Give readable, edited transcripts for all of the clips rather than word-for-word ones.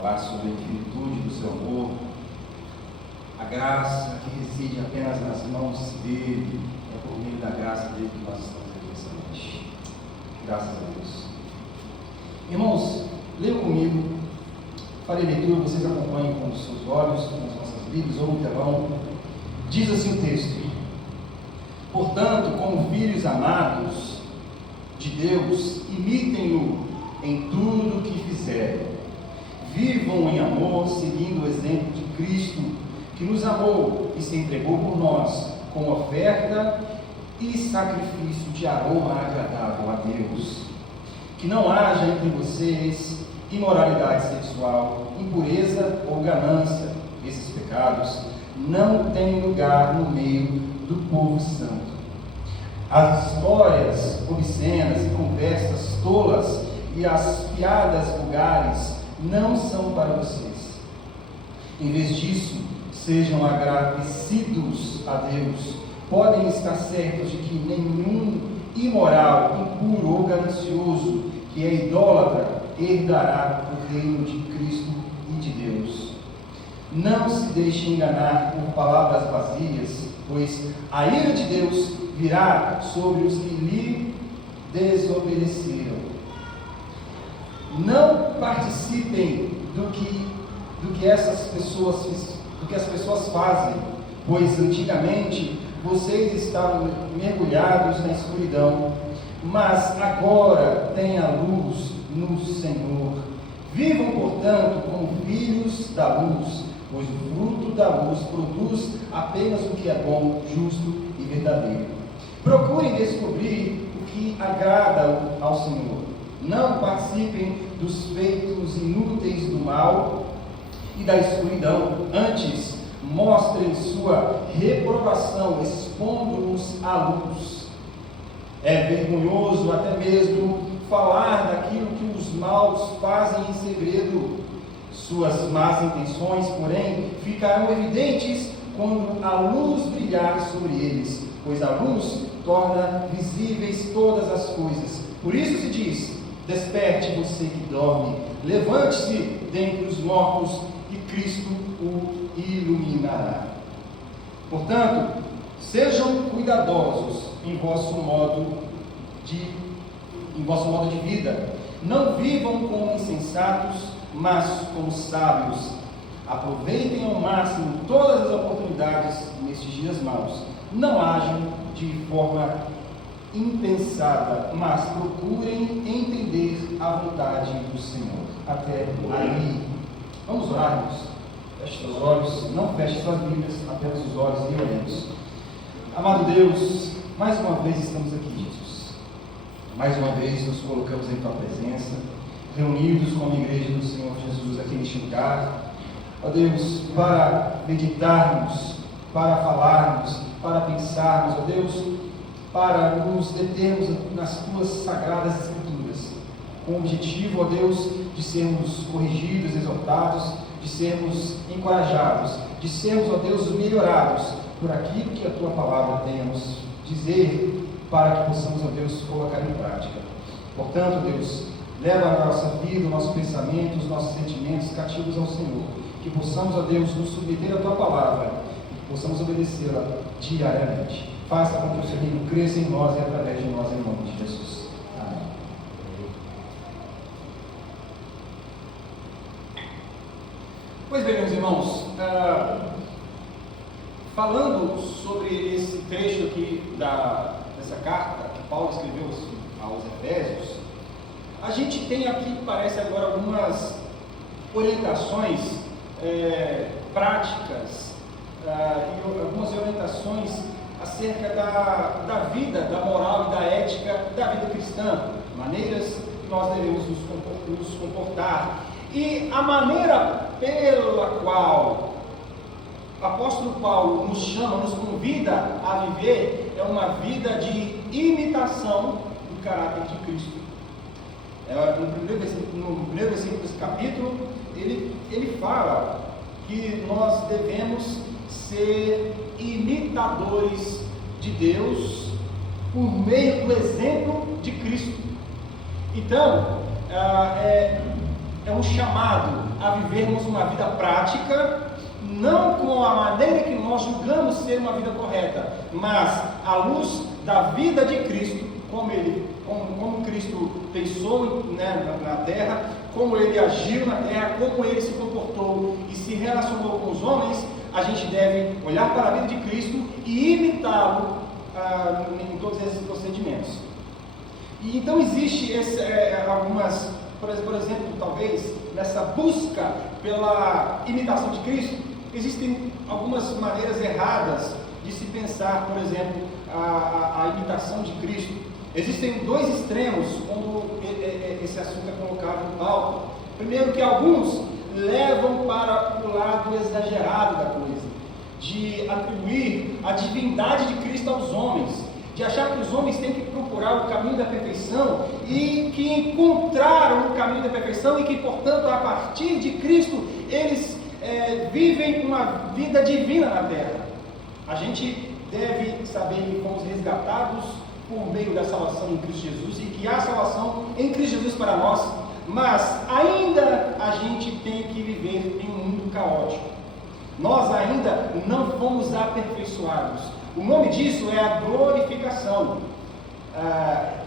falar sobre a infinitude do seu amor, a graça que reside apenas nas mãos dele. É por meio da graça dele que nós estamos aqui essa noite. Graças a Deus. Irmãos, leiam comigo, farei leitura, vocês acompanhem com os seus olhos, com as nossas Bíblias ou no telão. Diz assim o texto: portanto, como filhos amados de Deus, imitem-no em tudo o que fizerem. Vivam em amor, seguindo o exemplo de Cristo, que nos amou e se entregou por nós, com oferta e sacrifício de aroma agradável a Deus. Que não haja entre vocês imoralidade sexual, impureza ou ganância. Esses pecados não têm lugar no meio do povo santo. As histórias obscenas e conversas tolas e as piadas vulgares não são para vocês. Em vez disso, sejam agradecidos a Deus. Podem estar certos de que nenhum imoral, impuro ou ganancioso, que é idólatra, herdará o reino de Cristo e de Deus. Não se deixem enganar por palavras vazias, pois a ira de Deus virá sobre os que lhe desobedeceram. Não participem do que as pessoas fazem, pois antigamente vocês estavam mergulhados na escuridão, mas agora têm a luz no Senhor. Vivam, portanto, como filhos da luz, pois o fruto da luz produz apenas o que é bom, justo e verdadeiro. Procurem descobrir o que agrada ao Senhor. Não participem dos feitos inúteis do mal e da escuridão. Antes, mostrem sua reprovação, expondo-nos à luz. É vergonhoso até mesmo falar daquilo que os maus fazem em segredo. Suas más intenções, porém, ficarão evidentes quando a luz brilhar sobre eles, pois a luz torna visíveis todas as coisas. Por isso se diz: desperte você que dorme, levante-se dentre os mortos e Cristo o iluminará. Portanto, sejam cuidadosos em vosso modo de vida. Não vivam como insensatos, mas como sábios. Aproveitem ao máximo todas as oportunidades nestes dias maus. Não ajam de forma impensada, mas procurem entender a vontade do Senhor. Até aí. Vamos orar, irmãos. Feche seus olhos, não feche suas Bíblias, apenas os olhos e oremos. Amado Deus, mais uma vez estamos aqui, Jesus. Mais uma vez nos colocamos em Tua presença, reunidos como igreja do Senhor Jesus aqui neste lugar. Ó Deus, para meditarmos, para falarmos, para pensarmos, ó Deus, para nos determos nas Tuas sagradas Escrituras, com o objetivo, ó Deus, de sermos corrigidos, exortados, de sermos encorajados, de sermos, ó Deus, melhorados por aquilo que a Tua palavra tem a nos dizer, para que possamos, ó Deus, colocar em prática. Portanto, Deus, leva a nossa vida, o nosso pensamento, os nossos sentimentos cativos ao Senhor, que possamos, ó Deus, nos submeter à Tua palavra, e que possamos obedecê-la diariamente. Faça com que o Seu reino cresça em nós e através de nós, em nome de Jesus. Amém. Pois bem, meus irmãos, falando sobre esse trecho aqui dessa carta que Paulo escreveu aos Efésios, a gente tem aqui, parece agora, algumas orientações práticas e algumas orientações acerca da vida, da moral e da ética da vida cristã, maneiras que nós devemos nos comportar. E a maneira pela qual o apóstolo Paulo nos chama, nos convida a viver, é uma vida de imitação do caráter de Cristo. No primeiro versículo desse capítulo, ele fala que nós devemos ser imitadores de Deus por meio do exemplo de Cristo. Então, é um chamado a vivermos uma vida prática, não com a maneira que nós julgamos ser uma vida correta, mas à luz da vida de Cristo, como Cristo pensou, né, na terra, como ele agiu na terra, como ele se comportou e se relacionou com os homens. A gente deve olhar para a vida de Cristo e imitá-lo em todos esses procedimentos. E então existe algumas, por exemplo, talvez nessa busca pela imitação de Cristo, existem algumas maneiras erradas de se pensar, por exemplo, a imitação de Cristo. Existem dois extremos quando esse assunto é colocado no palco. Primeiro, que alguns levam para o lado exagerado da coisa, de atribuir a divindade de Cristo aos homens, de achar que os homens têm que procurar o caminho da perfeição e que encontraram o caminho da perfeição e que, portanto, a partir de Cristo, eles vivem uma vida divina na terra. A gente deve saber que fomos resgatados por meio da salvação em Cristo Jesus e que há salvação em Cristo Jesus para nós, mas ainda a gente tem que viver em um mundo caótico. Nós ainda não fomos aperfeiçoados. O nome disso é a glorificação.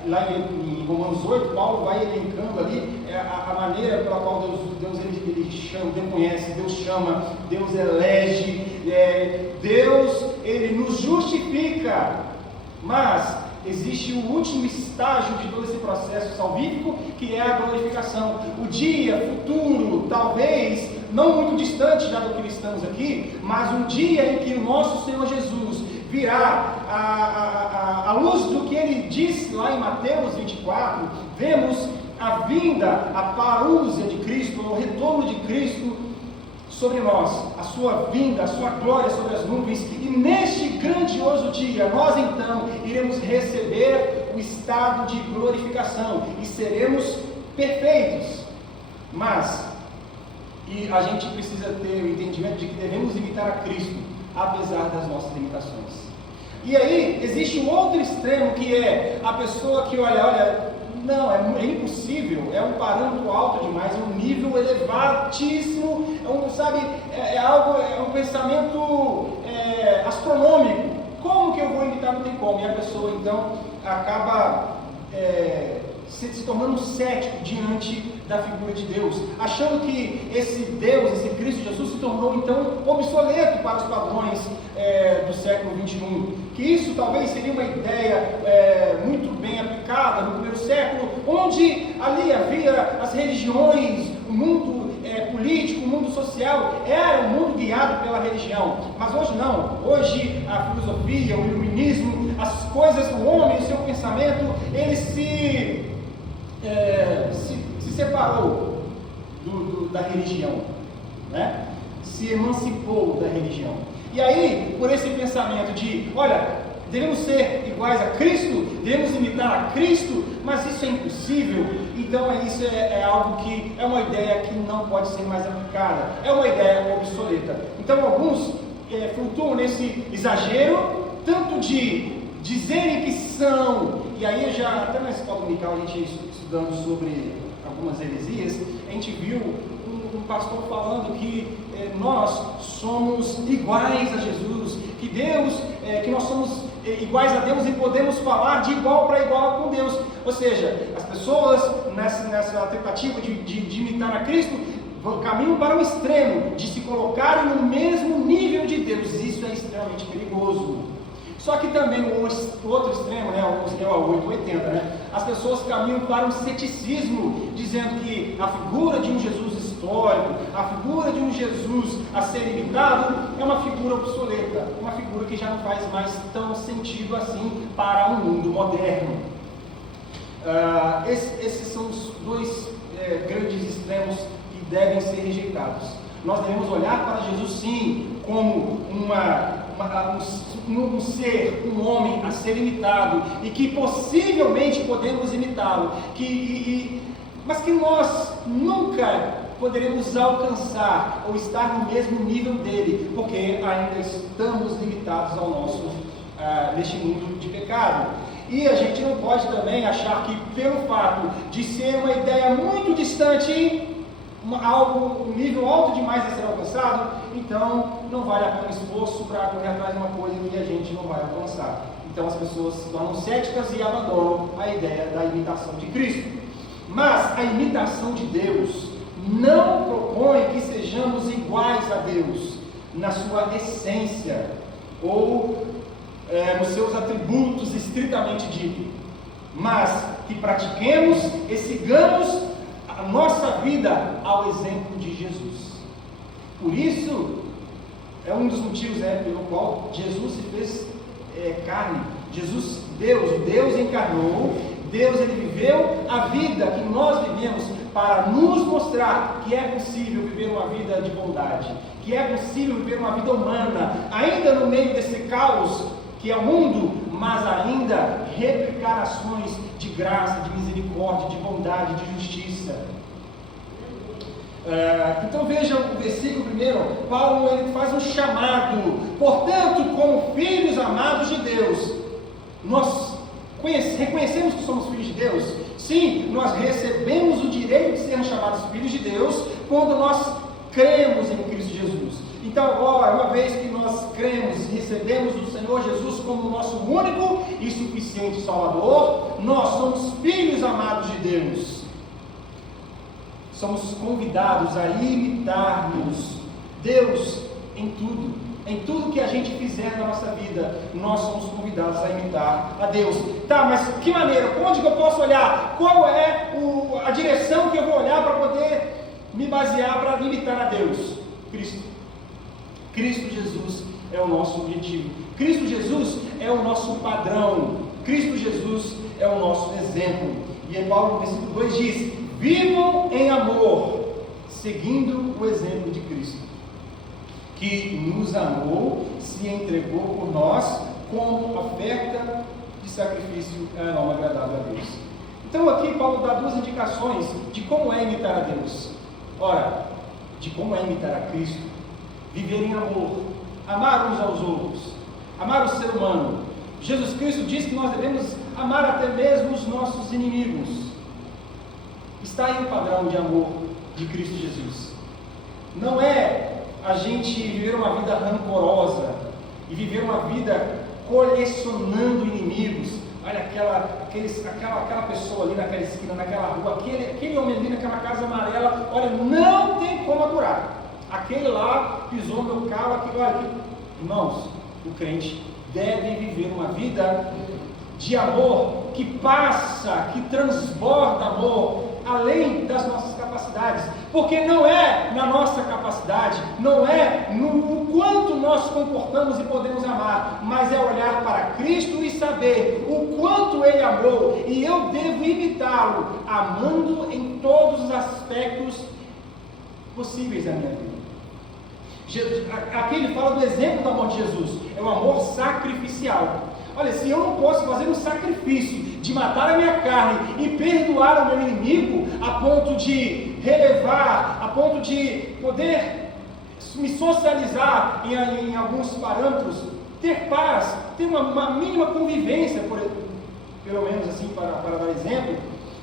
Lá em Romanos 8, Paulo vai elencando ali a maneira pela qual Deus ele chama, Deus conhece, Deus chama, Deus elege, Deus ele nos justifica. Mas existe o último estágio de todo esse processo salvífico, que é a glorificação. O dia futuro, talvez não muito distante já do que estamos aqui, mas um dia em que o nosso Senhor Jesus virá à luz do que ele disse lá em Mateus 24, vemos a vinda, a parúzia de Cristo, o retorno de Cristo sobre nós, a sua vinda, a sua glória sobre as nuvens, e neste grandioso dia, nós então iremos receber o estado de glorificação e seremos perfeitos. Mas, e a gente precisa ter o entendimento de que devemos imitar a Cristo, apesar das nossas limitações. E aí, existe um outro extremo, que é a pessoa que olha, não, é impossível, é um parâmetro alto demais, é um nível elevadíssimo, é um pensamento astronômico. Como que eu vou imitar? Não tem como. E a pessoa então acaba se tornando cético diante da figura de Deus, achando que esse Deus, esse Cristo Jesus se tornou então obsoleto para os padrões do século 21, que isso talvez seria uma ideia muito bem aplicada no primeiro século, onde ali havia as religiões, o mundo político, o mundo social, era um mundo guiado pela religião. Mas hoje não. Hoje a filosofia, o iluminismo, as coisas do homem, o seu pensamento, ele se separou da religião, né? Se emancipou da religião. E aí, por esse pensamento de, olha, devemos ser iguais a Cristo, devemos imitar a Cristo, mas isso é impossível, então isso é algo que é uma ideia que não pode ser mais aplicada, é uma ideia obsoleta. Então alguns flutuam nesse exagero, tanto de dizerem que são, e aí já até na escola dominical, a gente estudando sobre algumas heresias, a gente viu um pastor falando que nós somos iguais a Jesus, que nós somos iguais a Deus e podemos falar de igual para igual com Deus. Ou seja, as pessoas nessa tentativa de imitar a Cristo caminham para o extremo de se colocarem no mesmo nível de Deus. Isso é extremamente perigoso. Só que também o outro extremo, o esquema 880, as pessoas caminham para o ceticismo, dizendo que a figura de um Jesus histórico, a figura de um Jesus a ser imitado, é uma figura obsoleta, uma figura que já não faz mais tão sentido assim para o mundo moderno. Esses são os dois grandes extremos que devem ser rejeitados. Nós devemos olhar para Jesus sim como um ser, um homem a ser imitado, e que possivelmente podemos imitá-lo, mas que nós nunca poderemos alcançar ou estar no mesmo nível dele, porque ainda estamos limitados ao neste mundo de pecado. E a gente não pode também achar que, pelo fato de ser uma ideia muito distante, um nível alto demais a ser alcançado, então não vale a pena esforço para correr atrás de uma coisa que a gente não vai alcançar. Então as pessoas se tornam céticas e abandonam a ideia da imitação de Cristo. Mas a imitação de Deus não propõe que sejamos iguais a Deus na sua essência ou nos seus atributos estritamente dito, mas que pratiquemos e sigamos a nossa vida ao exemplo de Jesus. Por isso, é um dos motivos pelo qual Jesus se fez carne. Jesus, Deus encarnou, Deus ele viveu a vida que nós vivemos para nos mostrar que é possível viver uma vida de bondade, que é possível viver uma vida humana, ainda no meio desse caos que é o mundo, mas ainda replicar ações de graça, de misericórdia, de bondade, de justiça. Então veja o versículo 1, Paulo ele faz um chamado. Portanto, como filhos amados de Deus, nós reconhecemos que somos filhos de Deus? Sim, nós recebemos o direito de sermos chamados filhos de Deus quando nós cremos em Cristo Jesus. Então agora, uma vez que nós cremos e recebemos o Senhor Jesus como nosso único e suficiente Salvador, nós somos filhos amados de Deus. Somos convidados a imitarmos Deus em tudo que a gente fizer na nossa vida, nós somos convidados a imitar a Deus. Tá, mas que maneira? Onde que eu posso olhar? Qual é a direção que eu vou olhar para poder me basear para imitar a Deus? Cristo Jesus é o nosso objetivo. Cristo Jesus é o nosso padrão. Cristo Jesus é o nosso exemplo. E em Paulo, no versículo 2 diz: vivam em amor, seguindo o exemplo de Cristo, que nos amou, se entregou por nós como oferta de sacrifício alma agradável a Deus. Então aqui Paulo dá duas indicações de como é imitar a Deus. Ora, de como é imitar a Cristo. Viver em amor, amar uns aos outros, amar o ser humano. Jesus Cristo diz que nós devemos amar até mesmo os nossos inimigos. Está aí o padrão de amor de Cristo Jesus. Não é a gente viver uma vida rancorosa e viver uma vida colecionando inimigos. Olha aquela pessoa ali naquela esquina, naquela rua, aquele homem ali naquela casa amarela, olha, não tem como aturar. Aquele lá pisou no meu carro, olha. Irmãos, o crente deve viver uma vida de amor que passa, que transborda amor, além das nossas capacidades, porque não é na nossa capacidade, não é no quanto nós comportamos e podemos amar, mas é olhar para Cristo e saber o quanto Ele amou, e eu devo imitá-lo, amando em todos os aspectos possíveis da minha vida. Aqui ele fala do exemplo do amor de Jesus, é o amor sacrificial. Olha, se eu não posso fazer um sacrifício de matar a minha carne e perdoar o meu inimigo, a ponto de relevar, a ponto de poder me socializar em alguns parâmetros, ter paz, ter uma mínima convivência, pelo menos assim, para dar exemplo,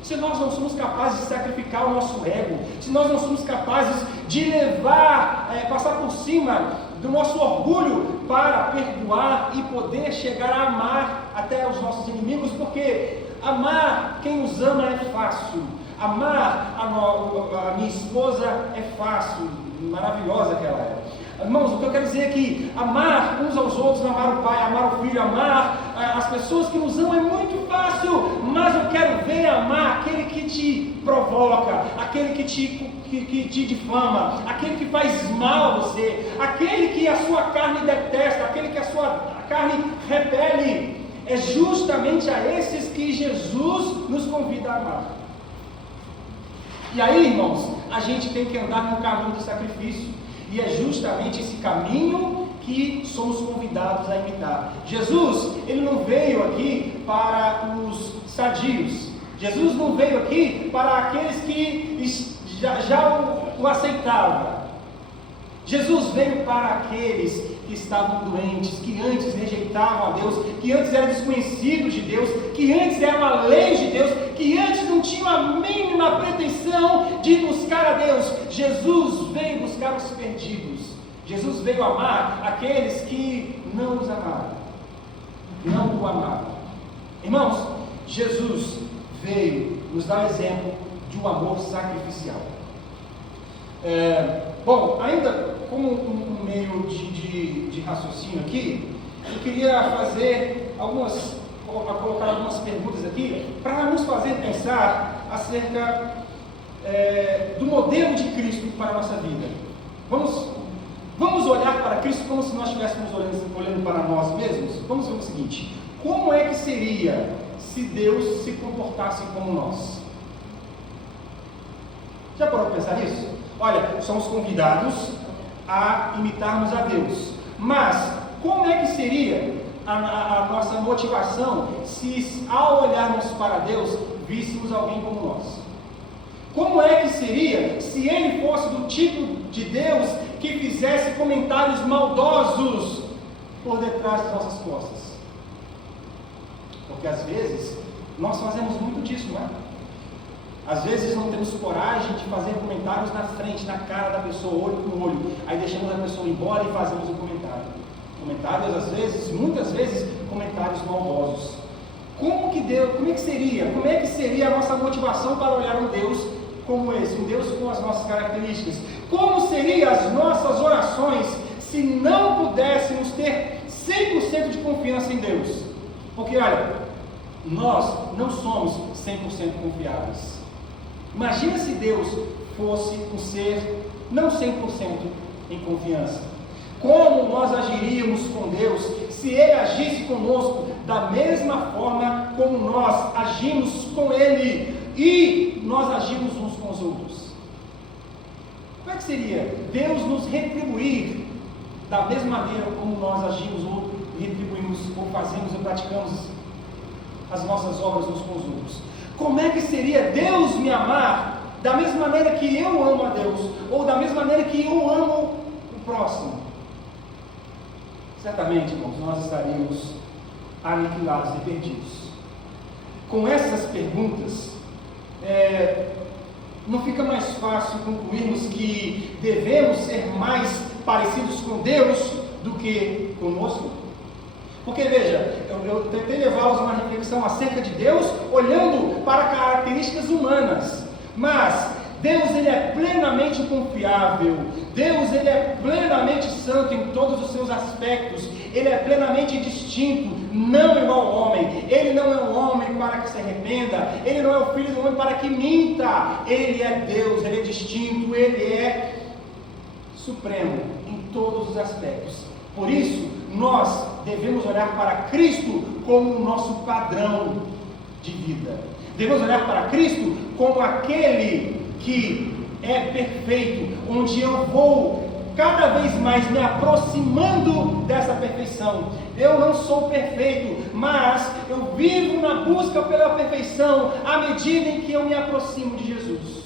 se nós não somos capazes de sacrificar o nosso ego, se nós não somos capazes de levar, passar por cima do nosso orgulho para perdoar e poder chegar a amar até os nossos inimigos, porque amar quem nos ama é fácil, amar a minha esposa é fácil, maravilhosa que ela é. Irmãos, o que eu quero dizer é que amar uns aos outros, amar o pai, amar o filho, amar as pessoas que nos amam é muito fácil, mas eu quero ver amar aquele que te provoca, aquele que te difama, aquele que faz mal a você, aquele que a sua carne detesta, aquele que a sua carne repele. É justamente a esses que Jesus nos convida a amar. E aí, irmãos, a gente tem que andar no caminho do sacrifício. E é justamente esse caminho que somos convidados a imitar. Jesus, ele não veio aqui para os sadios. Jesus não veio aqui para aqueles que já o aceitavam. Jesus veio para aqueles que estavam doentes, que antes rejeitavam a Deus, que antes eram desconhecidos de Deus, que antes eram além de Deus, que antes não tinham a mínima pretensão de buscar a Deus. Jesus veio buscar os perdidos. Jesus veio amar aqueles que não os amaram, não o amaram. Irmãos, Jesus veio nos dar o exemplo de um amor sacrificial. Bom, ainda como um meio de raciocínio aqui, eu queria colocar algumas perguntas aqui para nos fazer pensar acerca do modelo de Cristo para a nossa vida. Vamos olhar para Cristo como se nós estivéssemos olhando para nós mesmos? Vamos ver o seguinte: como é que seria se Deus se comportasse como nós? Já parou para pensar nisso? Olha, somos convidados a imitarmos a Deus, mas como é que seria a nossa motivação se ao olharmos para Deus víssemos alguém como nós? Como é que seria se Ele fosse do tipo de Deus que fizesse comentários maldosos por detrás das nossas costas? Porque às vezes nós fazemos muito disso, não é? Às vezes não temos coragem de fazer comentários na frente, na cara da pessoa, olho com olho. Aí deixamos a pessoa embora e fazemos um comentário. Comentários, às vezes, muitas vezes, comentários maldosos. Como é que seria a nossa motivação para olhar um Deus como esse, um Deus com as nossas características? Como seriam as nossas orações se não pudéssemos ter 100% de confiança em Deus? Porque, olha, nós não somos 100% confiáveis. Imagina se Deus fosse um ser não 100% em confiança. Como nós agiríamos com Deus se Ele agisse conosco da mesma forma como nós agimos com Ele e nós agimos uns com os outros? Como é que seria Deus nos retribuir da mesma maneira como nós agimos ou retribuímos ou fazemos ou praticamos as nossas obras uns com os outros? Como é que seria Deus me amar da mesma maneira que eu amo a Deus, ou da mesma maneira que eu amo o próximo? Certamente, irmãos, nós estaríamos aniquilados e perdidos. Com essas perguntas, não fica mais fácil concluirmos que devemos ser mais parecidos com Deus do que conosco? Porque veja, eu tentei levá-los a uma reflexão acerca de Deus, olhando para características humanas, mas Deus ele é plenamente confiável, Deus ele é plenamente santo em todos os seus aspectos, ele é plenamente distinto, não igual ao homem. Ele não é um homem para que se arrependa, ele não é o filho do homem para que minta. Ele é Deus, ele é distinto, ele é supremo em todos os aspectos. Por isso, nós devemos olhar para Cristo como o nosso padrão de vida. Devemos olhar para Cristo como aquele que é perfeito, onde eu vou cada vez mais me aproximando dessa perfeição. Eu não sou perfeito, mas eu vivo na busca pela perfeição à medida em que eu me aproximo de Jesus.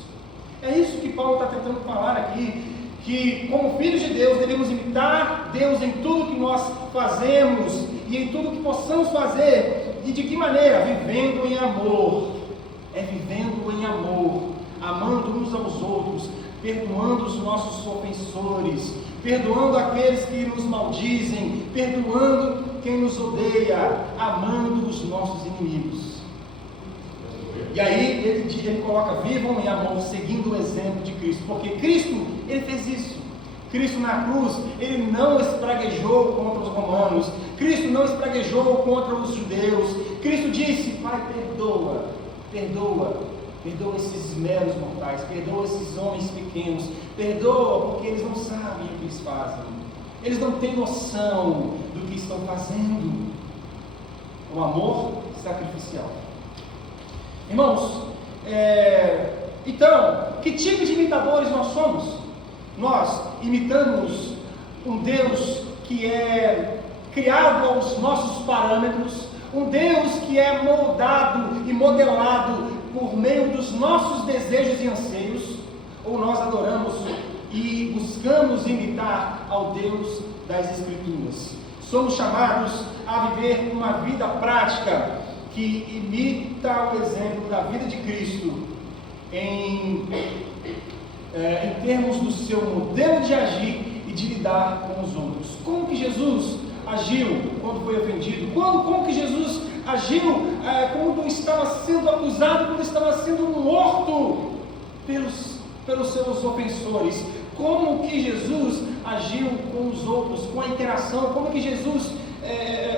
É isso que Paulo está tentando falar aqui, que como filhos de Deus devemos imitar Deus em tudo que nós fazemos e em tudo que possamos fazer. E de que maneira? Vivendo em amor. Vivendo em amor, amando uns aos outros, perdoando os nossos ofensores, perdoando aqueles que nos maldizem, perdoando quem nos odeia, amando os nossos inimigos. E aí ele coloca: vivam em amor, seguindo o exemplo de Cristo, porque Cristo, ele fez isso. Cristo na cruz, ele não espraguejou contra os romanos, Cristo não espraguejou contra os judeus. Cristo disse: Pai, perdoa esses meros mortais, perdoa esses homens pequenos, perdoa porque eles não sabem o que eles fazem, eles não têm noção do que estão fazendo. O amor sacrificial. Irmãos, então, que tipo de imitadores nós somos? Nós imitamos um Deus que é criado aos nossos parâmetros, um Deus que é moldado e modelado por meio dos nossos desejos e anseios, ou nós adoramos e buscamos imitar ao Deus das Escrituras. Somos chamados a viver uma vida prática que imita o exemplo da vida de Cristo em termos do seu modelo de agir e de lidar com os outros. Como que Jesus agiu quando foi ofendido? Como que Jesus agiu quando estava sendo acusado, quando estava sendo morto pelos seus ofensores? Como que Jesus agiu com os outros, com a interação? Como que Jesus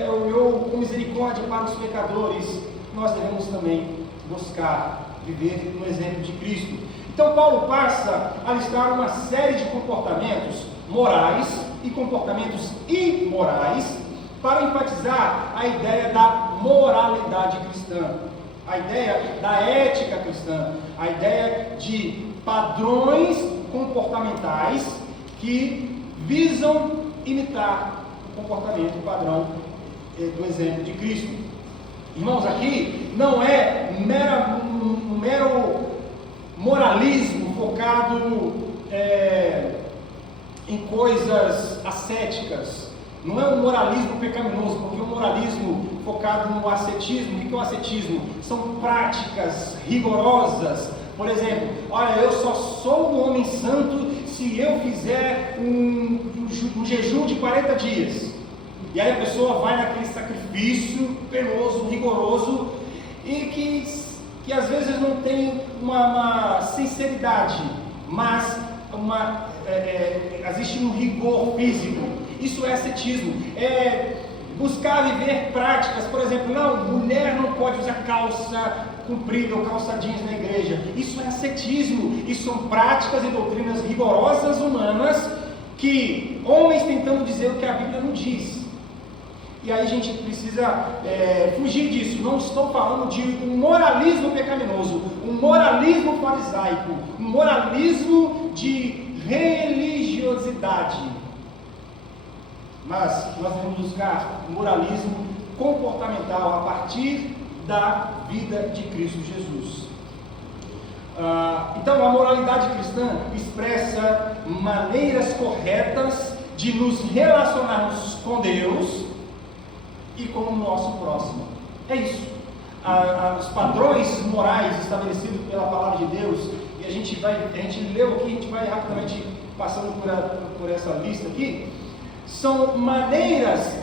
olhou com misericórdia para os pecadores? Nós devemos também buscar viver no exemplo de Cristo. Então Paulo passa a listar uma série de comportamentos morais e comportamentos imorais para enfatizar a ideia da moralidade cristã, a ideia da ética cristã, a ideia de padrões comportamentais que visam imitar o comportamento padrão do exemplo de Cristo. Irmãos, aqui não é um mero moralismo focado em coisas ascéticas. Não é um moralismo pecaminoso, porque o moralismo focado no ascetismo, o que é o ascetismo? São práticas rigorosas. Por exemplo, olha, eu só sou um homem santo se eu fizer um jejum de 40 dias. E aí a pessoa vai naquele sacrifício penoso, rigoroso, e que às vezes não tem uma sinceridade, mas existe um rigor físico. Isso é ascetismo, é buscar viver práticas. Por exemplo, não, mulher não pode usar calça comprida ou calça jeans na igreja. Isso é ascetismo, isso são práticas e doutrinas rigorosas humanas que homens tentando dizer o que a Bíblia não diz. E aí a gente precisa fugir disso. Não estou falando de um moralismo pecaminoso, um moralismo farisaico, um moralismo de religiosidade. Mas nós devemos buscar moralismo comportamental a partir da vida de Cristo Jesus. Então a moralidade cristã expressa maneiras corretas de nos relacionarmos com Deus e com o nosso próximo. É isso. Os padrões morais estabelecidos pela palavra de Deus, e a gente leu aqui, a gente vai rapidamente passando por essa lista aqui, são maneiras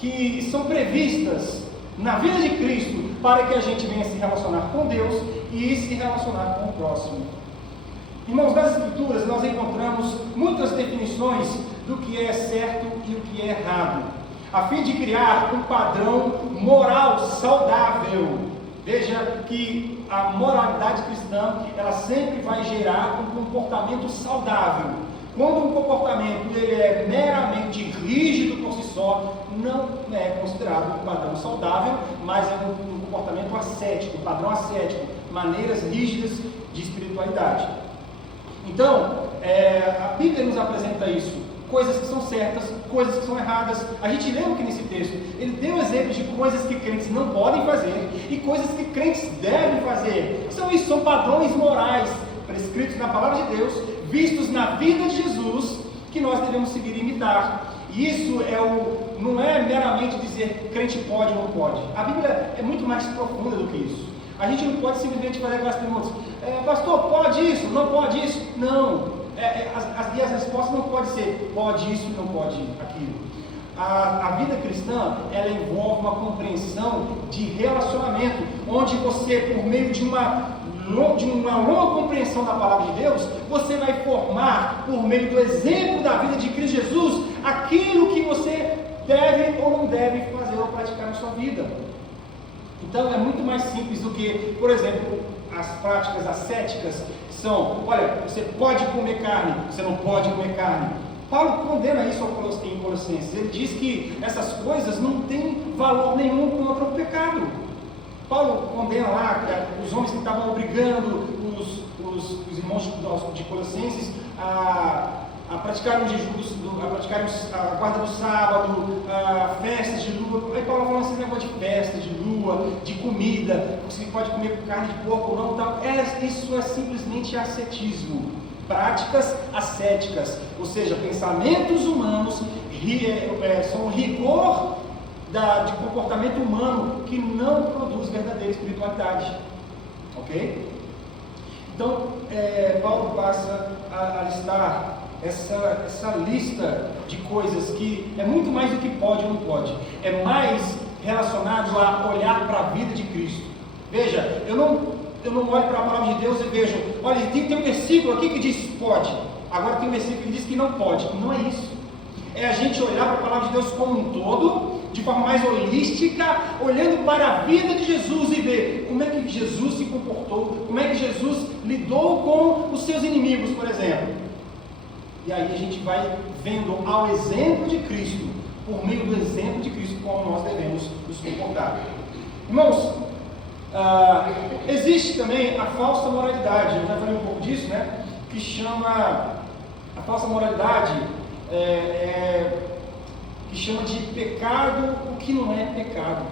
que são previstas na vida de Cristo para que a gente venha se relacionar com Deus e se relacionar com o próximo. Irmãos, nas Escrituras nós encontramos muitas definições do que é certo e o que é errado, a fim de criar um padrão moral saudável. Veja que a moralidade cristã, ela sempre vai gerar um comportamento saudável. Quando um comportamento ele é meramente rígido por si só, não é considerado um padrão saudável, mas é um comportamento ascético, um padrão ascético, maneiras rígidas de espiritualidade. Então, a Bíblia nos apresenta isso. Coisas que são certas, coisas que são erradas. A gente leu aqui nesse texto, ele deu exemplos de coisas que crentes não podem fazer e coisas que crentes devem fazer. São padrões morais prescritos na palavra de Deus, vistos na vida de Jesus, que nós devemos seguir e imitar. E isso não é meramente dizer crente pode ou não pode. A Bíblia é muito mais profunda do que isso. A gente não pode simplesmente fazer aquelas perguntas, pastor, pode isso? Não pode isso? Não. E as respostas não podem ser pode isso e não pode aquilo. A vida cristã, ela envolve uma compreensão de relacionamento, onde você, por meio de uma longa compreensão da palavra de Deus, você vai formar, por meio do exemplo da vida de Cristo Jesus, aquilo que você deve ou não deve fazer ou praticar na sua vida. Então é muito mais simples do que, por exemplo, as práticas ascéticas são, olha, você pode comer carne, você não pode comer carne. Paulo condena isso em Colossenses. Ele diz que essas coisas não têm valor nenhum contra o pecado. Paulo condena lá os homens que estavam obrigando os irmãos de Colossenses a praticarem o jejum, a praticarem a guarda do sábado, festas de lua. Aí Paulo fala assim, negócio de festa, de lua, de comida, você pode comer carne de porco ou não, tal. Isso é simplesmente ascetismo, práticas ascéticas, ou seja, pensamentos humanos são rigor de comportamento humano que não produz verdadeira espiritualidade. Ok? Então, Paulo passa a listar essa lista de coisas que é muito mais do que pode ou não pode. É mais relacionado a olhar para a vida de Cristo. Veja, eu não olho para a palavra de Deus e vejo, olha, tem um versículo aqui que diz pode, agora tem um versículo que diz que não pode. Não é isso. É a gente olhar para a palavra de Deus como um todo, de forma mais holística, olhando para a vida de Jesus e ver como é que Jesus se comportou, como é que Jesus lidou com os seus inimigos, por exemplo. E aí a gente vai vendo ao exemplo de Cristo, por meio do exemplo de Cristo, como nós devemos nos comportar. Irmãos, existe também a falsa moralidade, eu já falei um pouco disso, né? Que chama a falsa moralidade, que chama de pecado o que não é pecado,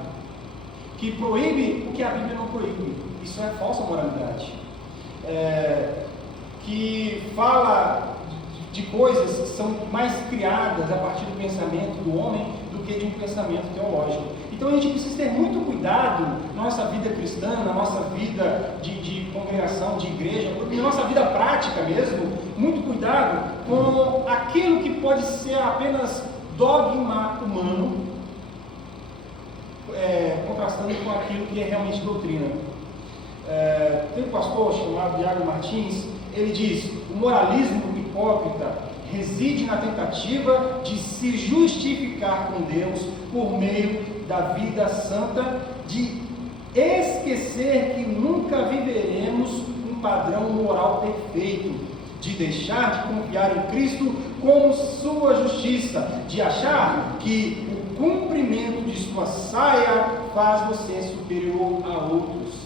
que proíbe o que a Bíblia não proíbe. Isso é falsa moralidade, que fala de coisas que são mais criadas a partir do pensamento do homem do que de um pensamento teológico. Então a gente precisa ter muito cuidado na nossa vida cristã, na nossa vida de congregação, de igreja, na nossa vida prática mesmo, muito cuidado com aquilo que pode ser apenas dogma humano, contrastando com aquilo que é realmente doutrina. Tem um pastor chamado Iago Martins, ele diz: o moralismo hipócrita reside na tentativa de se justificar com Deus por meio da vida santa, de esquecer que nunca viveremos um padrão moral perfeito, de deixar de confiar em Cristo como sua justiça, de achar que o cumprimento de sua saia faz você superior a outros.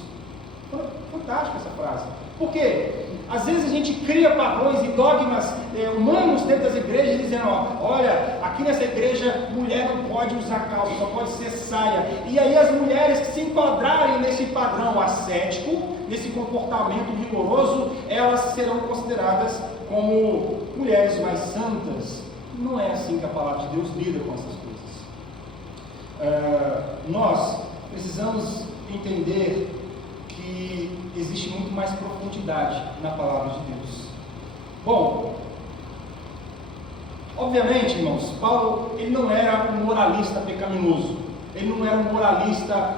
Fantástica essa frase. Por quê? Às vezes a gente cria padrões e dogmas humanos dentro das igrejas, dizendo, olha, aqui nessa igreja mulher não pode usar calça, só pode ser saia. E aí as mulheres que se enquadrarem nesse padrão ascético, nesse comportamento rigoroso, elas serão consideradas como mulheres mais santas. Não é assim que a palavra de Deus lida com essas coisas. Nós precisamos entender que existe muito mais profundidade na palavra de Deus. Bom, obviamente, irmãos, Paulo ele não era um moralista pecaminoso, ele não era um moralista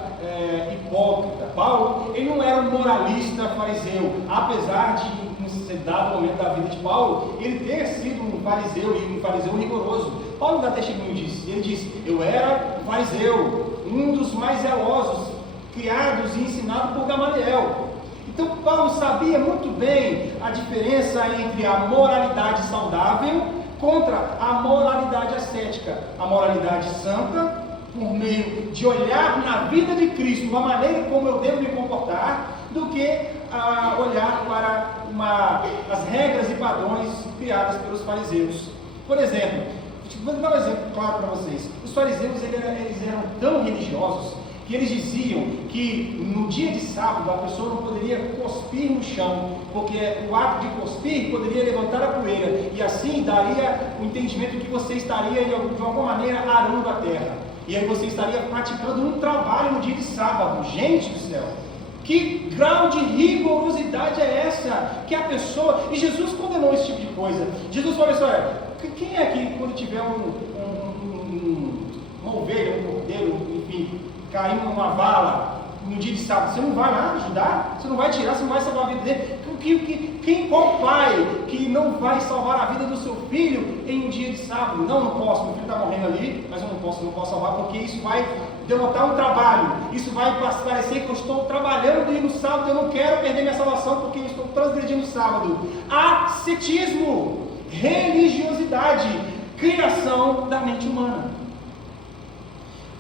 hipócrita. Paulo ele não era um moralista fariseu, apesar de em dado momento da vida de Paulo ele ter sido um fariseu e um fariseu rigoroso. Paulo dá testemunho disso. Ele diz: eu era um fariseu, um dos mais zelosos, criados e ensinados por Gamaliel. Então Paulo sabia muito bem a diferença entre a moralidade saudável contra a moralidade ascética. A moralidade santa, por meio de olhar na vida de Cristo, uma maneira como eu devo me comportar, do que olhar para as regras e padrões criadas pelos fariseus. Por exemplo, vou dar um exemplo claro para vocês. Os fariseus eles eram tão religiosos que eles diziam que no dia de sábado a pessoa não poderia cuspir no chão, porque o ato de cuspir poderia levantar a poeira, e assim daria o entendimento que você estaria de alguma maneira arando a terra, e aí você estaria praticando um trabalho no dia de sábado. Gente do céu, que grau de rigorosidade é essa que a pessoa... E Jesus condenou esse tipo de coisa. Jesus falou assim: olha, quem é que quando tiver uma ovelha, um cordeiro, enfim, caindo numa vala no dia de sábado, você não vai lá ajudar? Você não vai tirar, você não vai salvar a vida dele? Qual pai que não vai salvar a vida do seu filho em um dia de sábado? Não posso, meu filho está morrendo ali, mas eu não posso salvar, porque isso vai denotar um trabalho, isso vai parecer que eu estou trabalhando e no sábado eu não quero perder minha salvação porque eu estou transgredindo o sábado. Ascetismo, religiosidade, criação da mente humana.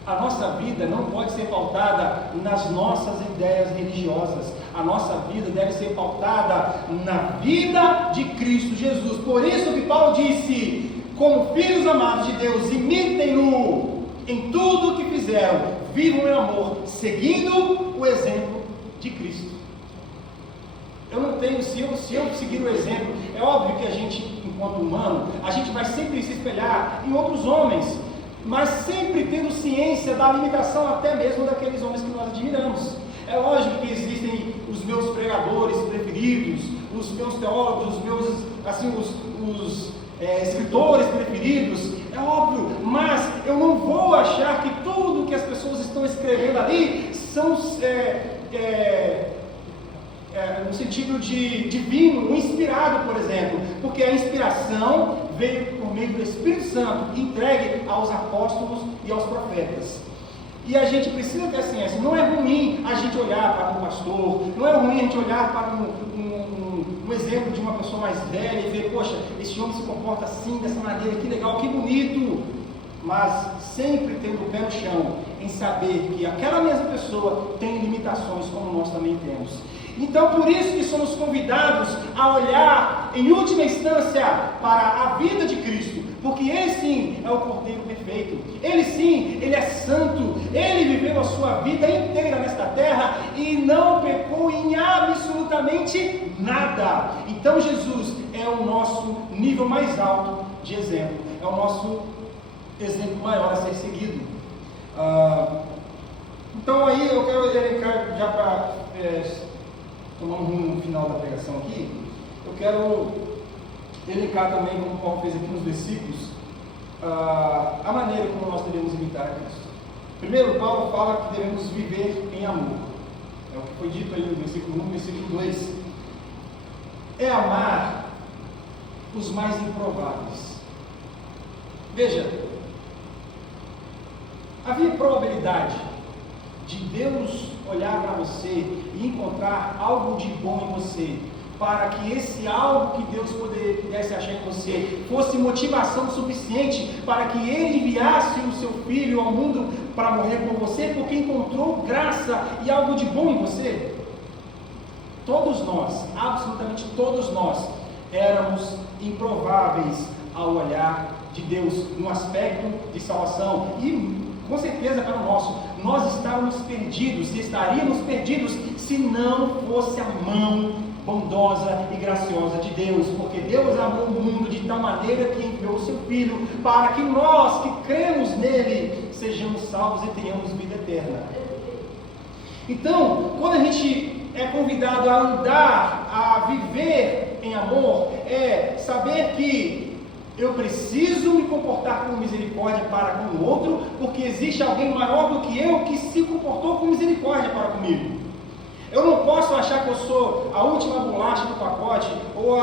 A nossa vida não pode ser pautada nas nossas ideias religiosas. A nossa vida deve ser pautada na vida de Cristo Jesus. Por isso que Paulo disse: como filhos amados de Deus, imitem-no em tudo o que fizeram, vivam em amor, seguindo o exemplo de Cristo. Eu não tenho, se eu seguir o exemplo, é óbvio que a gente, enquanto humano, a gente vai sempre se espelhar em outros homens, mas sempre tendo ciência da limitação até mesmo daqueles homens que nós admiramos. É lógico que existem os meus pregadores preferidos, os meus teólogos, os meus, assim, os escritores preferidos, é óbvio, mas eu não vou achar que tudo que as pessoas estão escrevendo ali são no sentido de divino, inspirado, por exemplo, porque a inspiração veio por meio do Espírito Santo, entregue aos apóstolos e aos profetas. E a gente precisa ter ciência. Não é ruim a gente olhar para um pastor, não é ruim a gente olhar para um exemplo de uma pessoa mais velha e ver, poxa, esse homem se comporta assim, dessa maneira, que legal, que bonito. Mas sempre tendo o pé no chão, em saber que aquela mesma pessoa tem limitações como nós também temos. Então, por isso que somos convidados a olhar, em última instância, para a vida de Cristo, porque Ele sim é o Cordeiro perfeito, Ele sim, Ele é santo, Ele viveu a sua vida inteira nesta terra e não pecou em absolutamente nada. Então, Jesus é o nosso nível mais alto de exemplo, é o nosso exemplo maior a ser seguido. Então, aí eu quero elencar, já para tomar um rumo no final da pregação aqui, eu quero elencar também, como Paulo fez aqui nos versículos, a maneira como nós devemos imitar a Cristo. Primeiro, Paulo fala que devemos viver em amor. É o que foi dito aí no versículo 1, versículo 2. É amar os mais improváveis. Veja, havia probabilidade de Deus olhar para você e encontrar algo de bom em você, para que esse algo que Deus pudesse achar em você fosse motivação suficiente para que Ele enviasse o seu Filho ao mundo para morrer por você, porque encontrou graça e algo de bom em você? Todos nós, absolutamente todos nós, éramos improváveis ao olhar de Deus no aspecto de salvação, e com certeza para o nosso, nós estávamos perdidos e estaríamos perdidos se não fosse a mão bondosa e graciosa de Deus, porque Deus amou o mundo de tal maneira que enviou o seu Filho para que nós que cremos nele sejamos salvos e tenhamos vida eterna. Então, quando a gente é convidado a andar, a viver em amor, é saber que eu preciso me comportar com misericórdia para com o outro, porque existe alguém maior do que eu que se comportou com misericórdia para comigo. Eu não posso achar que eu sou a última bolacha do pacote, ou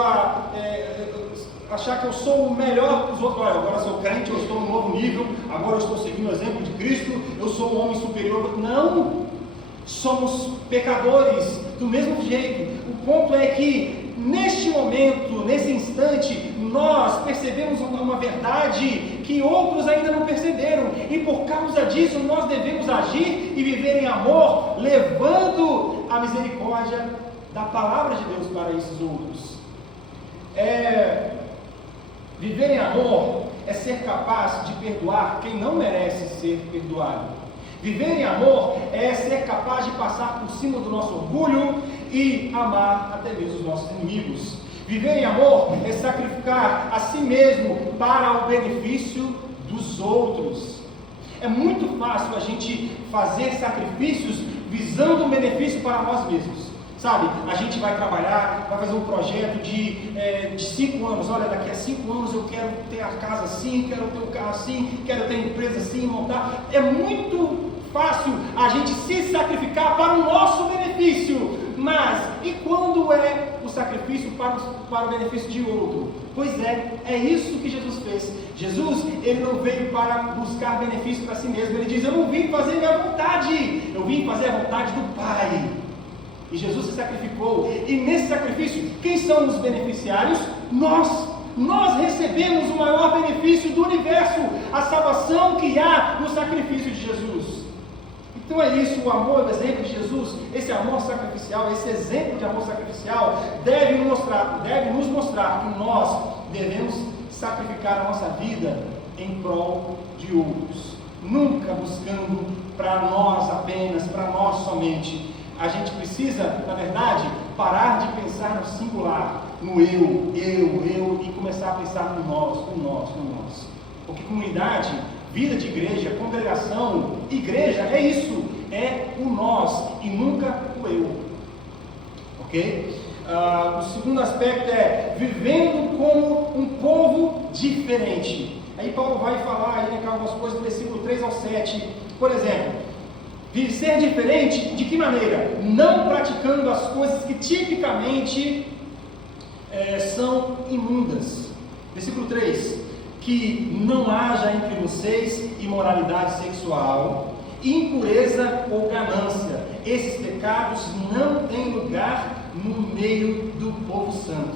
achar que eu sou o melhor dos outros. Olha, agora sou crente, eu estou no novo nível, agora eu estou seguindo o exemplo de Cristo, eu sou um homem superior. Não! Somos pecadores do mesmo jeito. O ponto é que neste momento, nesse instante, nós percebemos uma verdade que outros ainda não perceberam, e por causa disso nós devemos agir e viver em amor, levando a misericórdia da palavra de Deus para esses outros. Viver em amor é ser capaz de perdoar quem não merece ser perdoado. Viver em amor é ser capaz de passar por cima do nosso orgulho e amar até mesmo os nossos inimigos. Viver em amor é sacrificar a si mesmo para o benefício dos outros. É muito fácil a gente fazer sacrifícios visando um benefício para nós mesmos. Sabe, a gente vai trabalhar, vai fazer um projeto de 5 anos. Olha, daqui a 5 anos eu quero ter a casa assim, quero ter o carro assim, quero ter a empresa assim, montar. É muito fácil a gente se sacrificar para o nosso benefício. Mas, e quando é o sacrifício para o benefício de outro? Pois é isso que Jesus fez. Jesus, ele não veio para buscar benefício para si mesmo. Ele diz, eu não vim fazer minha vontade, eu vim fazer a vontade do Pai. E Jesus se sacrificou, e nesse sacrifício, quem são os beneficiários? Nós recebemos o maior benefício do universo, a salvação que há no sacrifício de Jesus. Então é isso, o amor, o exemplo de Jesus, esse amor sacrificial, esse exemplo de amor sacrificial, deve nos mostrar que nós devemos sacrificar a nossa vida em prol de outros, nunca buscando para nós apenas, para nós somente, a gente precisa, na verdade, parar de pensar no singular, no eu, e começar a pensar no nós. Porque comunidade, vida de igreja, congregação, igreja, é isso, é o nós e nunca o eu. Ok? O segundo aspecto é vivendo como um povo diferente. Aí Paulo vai falar aí, algumas coisas do versículo 3 ao 7. Por exemplo, ser diferente de que maneira? Não praticando as coisas que tipicamente são imundas. Versículo 3: que não haja entre vocês imoralidade sexual, impureza ou ganância. Esses pecados não têm lugar no meio do povo santo.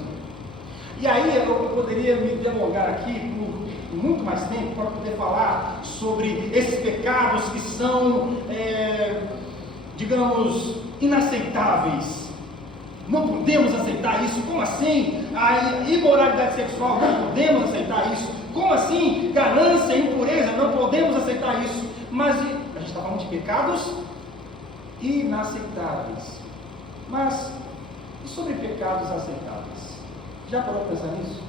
E aí eu poderia me delongar aqui por muito mais tempo para poder falar sobre esses pecados que são, digamos, inaceitáveis. Não podemos aceitar isso. Como assim? A imoralidade sexual, não podemos aceitar isso. Como assim? Ganância, impureza, não podemos aceitar isso. Mas a gente está falando de pecados inaceitáveis. Mas e sobre pecados aceitáveis? Já parou para pensar nisso?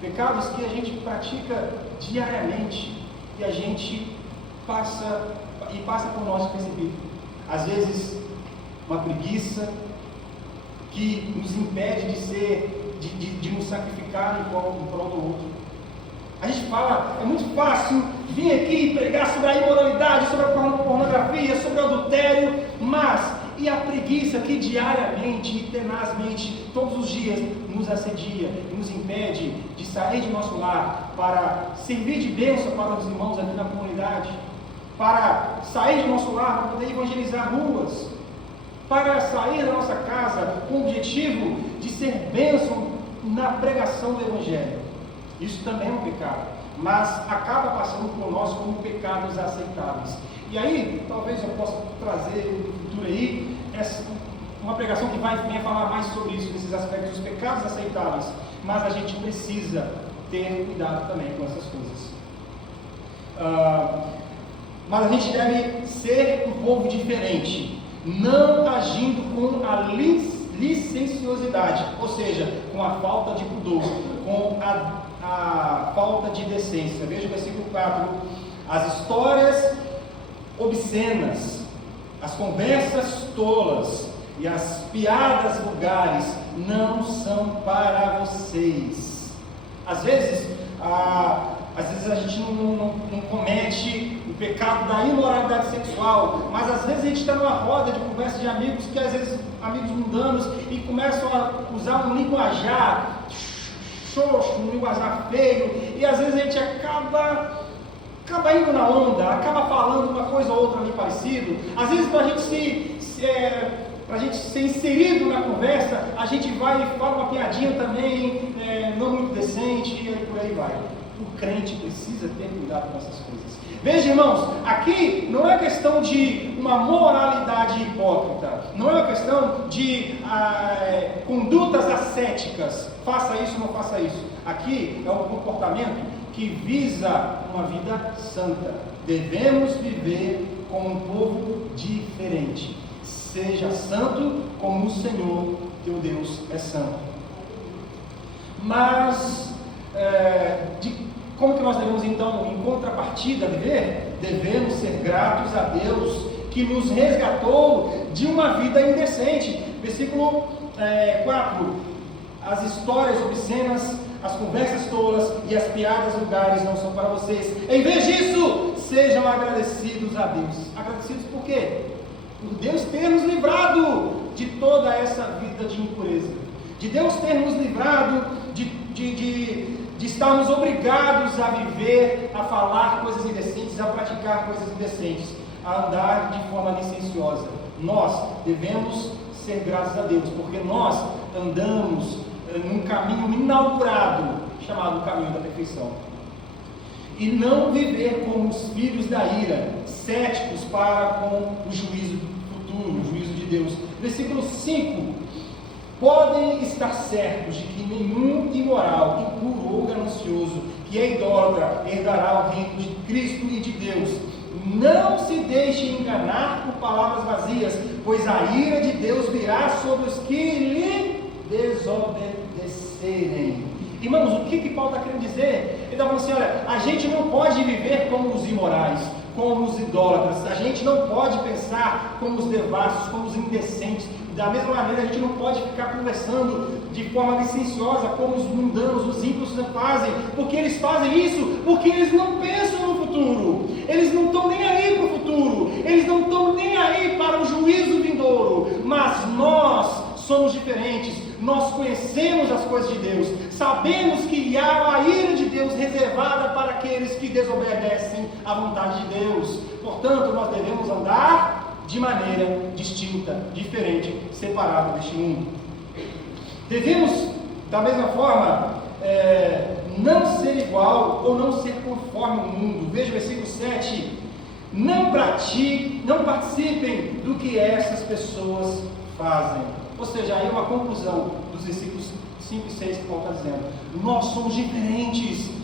Pecados que a gente pratica diariamente e a gente passa por nós despercebido. Às vezes, uma preguiça que nos impede de nos sacrificar em prol do outro. A gente fala, é muito fácil vir aqui e pregar sobre a imoralidade, sobre a pornografia, sobre o adultério, mas e a preguiça que diariamente e tenazmente, todos os dias, nos assedia e nos impede de sair de nosso lar para servir de bênção para os irmãos aqui na comunidade, para sair de nosso lar para poder evangelizar ruas, para sair da nossa casa com o objetivo de ser bênção na pregação do Evangelho. Isso também é um pecado, mas acaba passando por nós como pecados aceitáveis. E aí, talvez eu possa trazer no futuro aí uma pregação que venha falar mais sobre isso, desses aspectos dos pecados aceitáveis. Mas a gente precisa ter cuidado também com essas coisas. Mas a gente deve ser um povo diferente, não agindo com a licenciosidade, ou seja, com a falta de pudor, com a falta de decência. Veja o versículo 4: as histórias obscenas, as conversas tolas e as piadas vulgares não são para vocês. Às vezes a gente não comete o pecado da imoralidade sexual, mas às vezes a gente está numa roda de conversa de amigos, que às vezes amigos mundanos, e começam a usar um linguajar xoxo, um linguajar feio, e às vezes a gente acaba indo na onda, acaba falando uma coisa ou outra ali parecido. Às vezes para a gente ser inserido na conversa, a gente vai e fala uma piadinha também, não muito decente, e por aí vai. O crente precisa ter cuidado com essas coisas. Veja, irmãos, aqui não é questão de uma moralidade hipócrita, não é uma questão de condutas ascéticas, faça isso ou não faça isso. Aqui é um comportamento que visa uma vida santa. Devemos viver como um povo diferente. Seja santo como o Senhor teu Deus é santo. Mas como que nós devemos então, em contrapartida, viver? Devemos ser gratos a Deus que nos resgatou de uma vida indecente. Versículo 4: as histórias obscenas, as conversas tolas e as piadas vulgares não são para vocês. Em vez disso, sejam agradecidos a Deus. Agradecidos por quê? Por Deus ter nos livrado de toda essa vida de impureza, de Deus ter nos livrado de estarmos obrigados a viver, a falar coisas indecentes, a praticar coisas indecentes, a andar de forma licenciosa. Nós devemos ser gratos a Deus, porque nós andamos num caminho inaugurado, chamado caminho da perfeição. E não viver como os filhos da ira, céticos para com o juízo futuro, o juízo de Deus. Versículo 5: podem estar certos de que nenhum imoral, impuro ou ganancioso, que é idólatra, herdará o reino de Cristo e de Deus. não se deixe enganar por palavras vazias, pois a ira de Deus virá sobre os que lhe desobedecerem. Irmãos, o que Paulo está querendo dizer? Ele está falando assim, olha, a gente não pode viver como os imorais, como os idólatras, a gente não pode pensar como os devassos, como os indecentes. Da mesma maneira, a gente não pode ficar conversando de forma licenciosa como os mundanos, os ímpios fazem. Porque eles fazem isso? Porque eles não pensam no futuro. Eles não estão nem aí para o futuro. Eles não estão nem aí para o juízo vindouro. Mas nós somos diferentes. Nós conhecemos as coisas de Deus. Sabemos que há a ira de Deus reservada para aqueles que desobedecem à vontade de Deus. Portanto, nós devemos andar de maneira distinta, diferente, separada deste mundo. Devemos, da mesma forma, não ser igual ou não ser conforme o mundo. Veja o versículo 7. Não participem do que essas pessoas fazem. Ou seja, aí uma conclusão dos versículos 5 e 6 que Paulo está dizendo. Nós somos diferentes.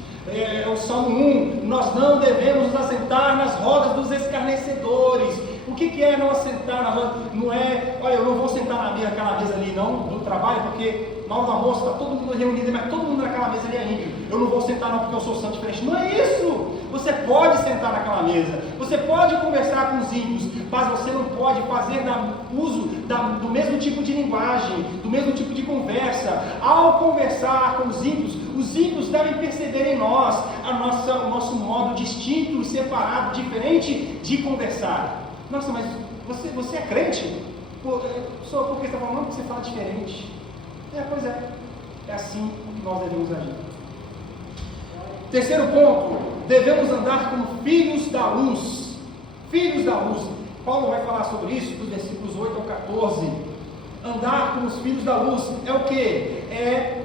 O Salmo 1, nós não devemos nos assentar nas rodas dos escarnecedores. O que é não assentar nas rodas? Não é, olha, eu não vou sentar naquela mesa ali não, do trabalho, porque na hora do almoço está todo mundo reunido, mas todo mundo naquela mesa ali é ímpio. Eu não vou sentar não porque eu sou santo diferente. Não é isso! Você pode sentar naquela mesa, você pode conversar com os ímpios, mas você não pode fazer uso do mesmo tipo de linguagem, do mesmo tipo de conversa. Ao conversar com os ímpios devem perceber em nós o nosso modo distinto e separado, diferente de conversar. Nossa, mas você é crente? Por que você está falando? Porque você fala diferente. Pois é. É assim que nós devemos agir. Terceiro ponto, devemos andar como filhos da luz. Filhos da luz. Paulo vai falar sobre isso dos versículos 8 ao 14. Andar como os filhos da luz é o que? É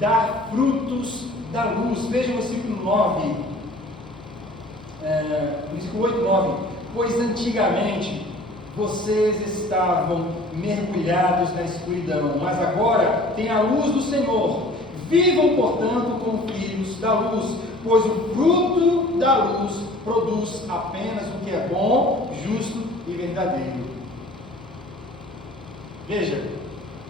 dar frutos da luz. Veja o versículo 9. Versículo 8 e 9. Pois antigamente vocês estavam mergulhados na escuridão, mas agora tem a luz do Senhor. Vivam, portanto, como filhos da luz, pois o fruto da luz produz apenas o que é bom, justo e verdadeiro. Veja,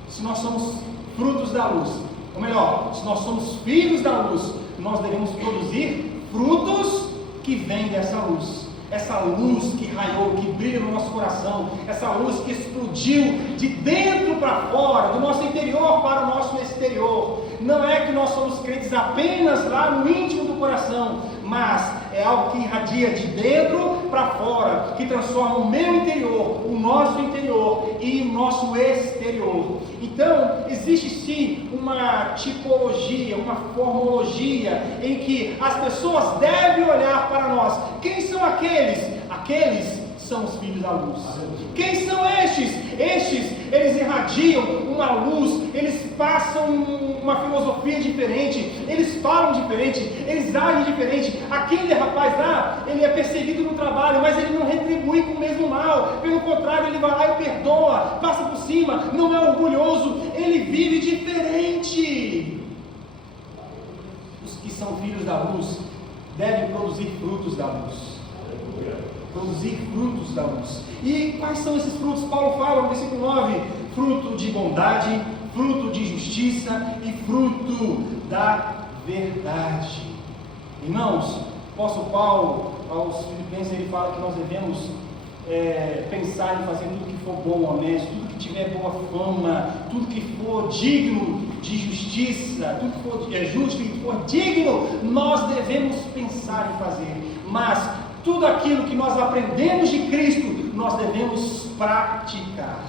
se nós somos frutos da luz, ou melhor, se nós somos filhos da luz, nós devemos produzir frutos que vêm dessa luz. Essa luz que raiou, que brilha no nosso coração, essa luz que explodiu de dentro para fora, do nosso interior para o nosso exterior. Não é que nós somos crentes apenas lá no íntimo do coração, mas é algo que irradia de dentro para fora, que transforma o meu interior, o nosso interior e o nosso exterior. Então, existe sim uma tipologia, uma formologia em que as pessoas devem olhar para nós. Quem são aqueles? Aqueles são os filhos da luz. Quem são estes? Eles irradiam uma luz, eles passam uma filosofia diferente, eles falam diferente, eles agem diferente. Aquele rapaz lá, ele é perseguido no trabalho, mas ele não retribui com o mesmo mal. Pelo contrário, ele vai lá e perdoa, passa por cima, não é orgulhoso, ele vive diferente. Os que são filhos da luz devem produzir frutos da luz. Produzir frutos da luz. E quais são esses frutos? Paulo fala no versículo 9: fruto de bondade, fruto de justiça e fruto da verdade. Irmãos, o apóstolo Paulo aos Filipenses, ele fala que nós devemos pensar em fazer tudo que for bom, honesto, tudo que tiver boa fama, tudo que for digno de justiça, tudo que for justo e que for digno, nós devemos pensar em fazer. Mas tudo aquilo que nós aprendemos de Cristo, nós devemos praticar.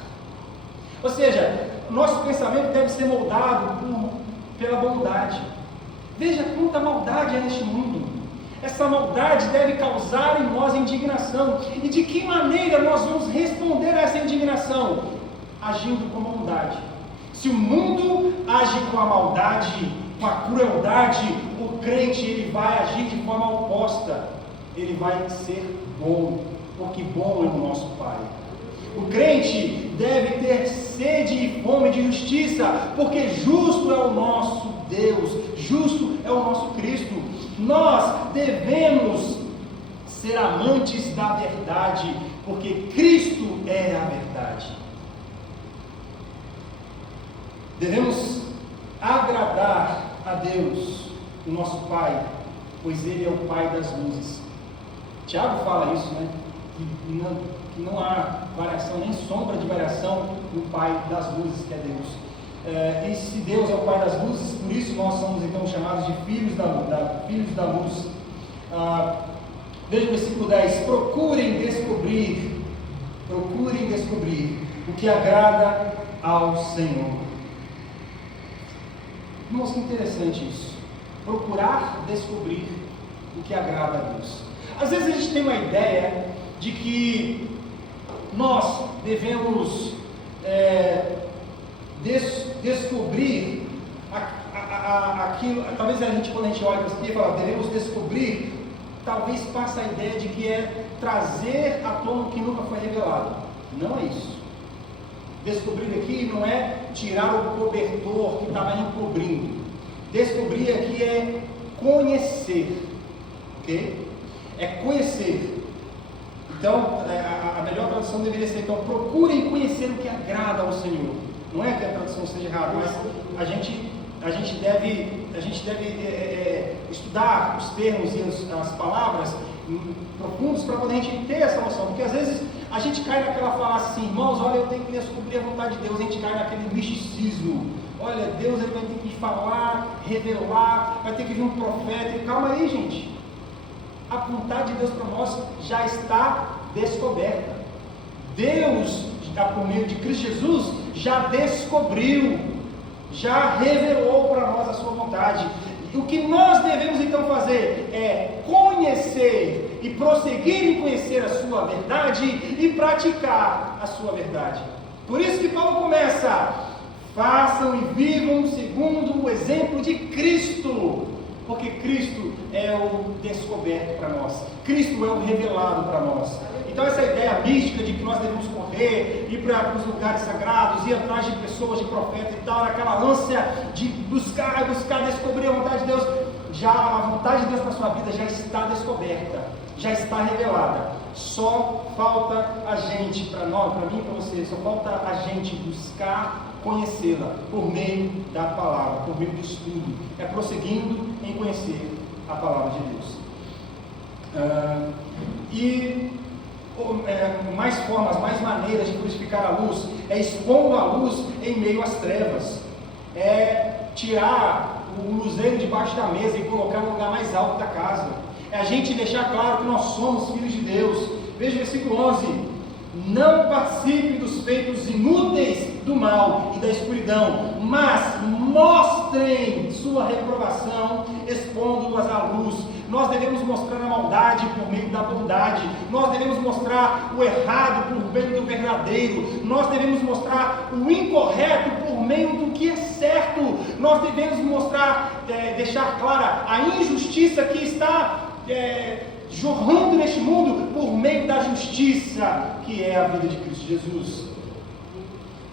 Ou seja, nosso pensamento deve ser moldado pela bondade. Veja quanta maldade é neste mundo. Essa maldade deve causar em nós indignação. E de que maneira nós vamos responder a essa indignação? Agindo com bondade. Se o mundo age com a maldade, com a crueldade, o crente ele vai agir de forma oposta. Ele vai ser bom, porque bom é o nosso Pai. O crente deve ter sede e fome de justiça, porque justo é o nosso Deus, justo é o nosso Cristo. Nós devemos ser amantes da verdade, porque Cristo é a verdade. Devemos agradar a Deus, o nosso Pai, pois Ele é o Pai das luzes. Tiago fala isso, né? Que não há variação, nem sombra de variação no Pai das luzes, que é Deus. E se Deus é o Pai das luzes, por isso nós somos então chamados de filhos da luz. Veja o versículo 10: procurem descobrir o que agrada ao Senhor. Irmãos, que interessante isso. Procurar descobrir o que agrada a Deus. Às vezes a gente tem uma ideia de que nós devemos descobrir aquilo. Talvez a gente, quando a gente olha para isso aqui e fala, devemos descobrir, talvez passe a ideia de que é trazer à tona o que nunca foi revelado. Não é isso. Descobrir aqui não é tirar o cobertor que estava encobrindo. Descobrir aqui é conhecer, ok? É conhecer. Então, a melhor tradução deveria ser, então, procurem conhecer o que agrada ao Senhor. Não é que a tradução seja errada, mas a gente deve estudar os termos e as palavras profundos para poder a gente ter essa noção, porque às vezes a gente cai naquela falácia assim, irmãos, olha, eu tenho que descobrir a vontade de Deus, a gente cai naquele misticismo, olha, Deus ele vai ter que falar, revelar, vai ter que vir um profeta, e calma aí, gente, a vontade de Deus para nós já está descoberta. Deus, por meio de Cristo Jesus, já descobriu, já revelou para nós a sua vontade. O que nós devemos então fazer é conhecer e prosseguir em conhecer a sua verdade e praticar a sua verdade. Por isso que Paulo começa: façam e vivam segundo o exemplo de Cristo, porque Cristo é o descoberto para nós, Cristo é o revelado para nós. Então essa ideia mística de que nós devemos correr, ir para os lugares sagrados, ir atrás de pessoas, de profetas e tal, aquela ânsia de buscar, descobrir a vontade de Deus, já a vontade de Deus para a sua vida já está descoberta, já está revelada. Só falta a gente, para nós, para mim e para você, só falta a gente buscar conhecê-la por meio da palavra, por meio do estudo, é prosseguindo em conhecer a palavra de Deus. Mais formas, mais maneiras de crucificar a luz, é expondo a luz em meio às trevas, é tirar o luzeiro debaixo da mesa e colocar no lugar mais alto da casa, é a gente deixar claro que nós somos filhos de Deus. Veja o versículo 11: não participe dos feitos inúteis do mal e da escuridão, mas mostrem sua reprovação, expondo-as à luz. Nós devemos mostrar a maldade por meio da bondade, nós devemos mostrar o errado por meio do verdadeiro, nós devemos mostrar o incorreto por meio do que é certo, nós devemos mostrar, deixar clara a injustiça que está jorrando neste mundo por meio da justiça que é a vida de Cristo Jesus,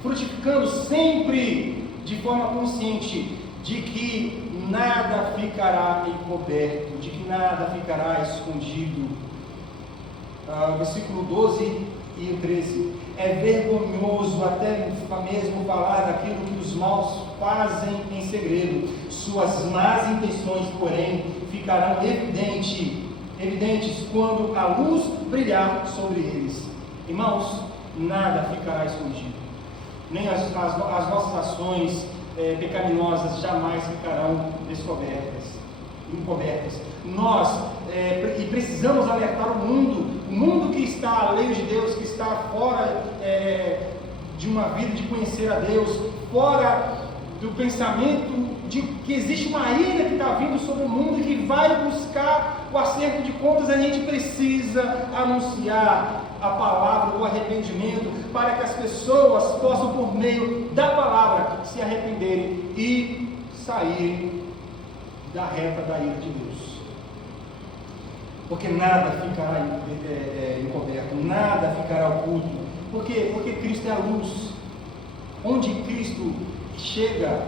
frutificando sempre de forma consciente de que nada ficará encoberto, de que nada ficará escondido. Versículo 12 e 13: é vergonhoso até mesmo falar daquilo que os maus fazem em segredo, suas más intenções, porém, ficarão evidentes quando a luz brilhar sobre eles. Irmãos, nada ficará escondido, nem as nossas ações pecaminosas jamais ficarão encobertas. Nós precisamos alertar o mundo que está alheio de Deus, que está fora de uma vida de conhecer a Deus, fora do pensamento de que existe uma ira que está vindo sobre o mundo e que vai buscar o acerto de contas. A gente precisa anunciar a palavra do arrependimento, para que as pessoas possam, por meio da palavra, se arrependerem e saírem da reta da ira de Deus. Porque nada ficará encoberto, nada ficará oculto. Por quê? Porque Cristo é a luz. Onde Cristo chega,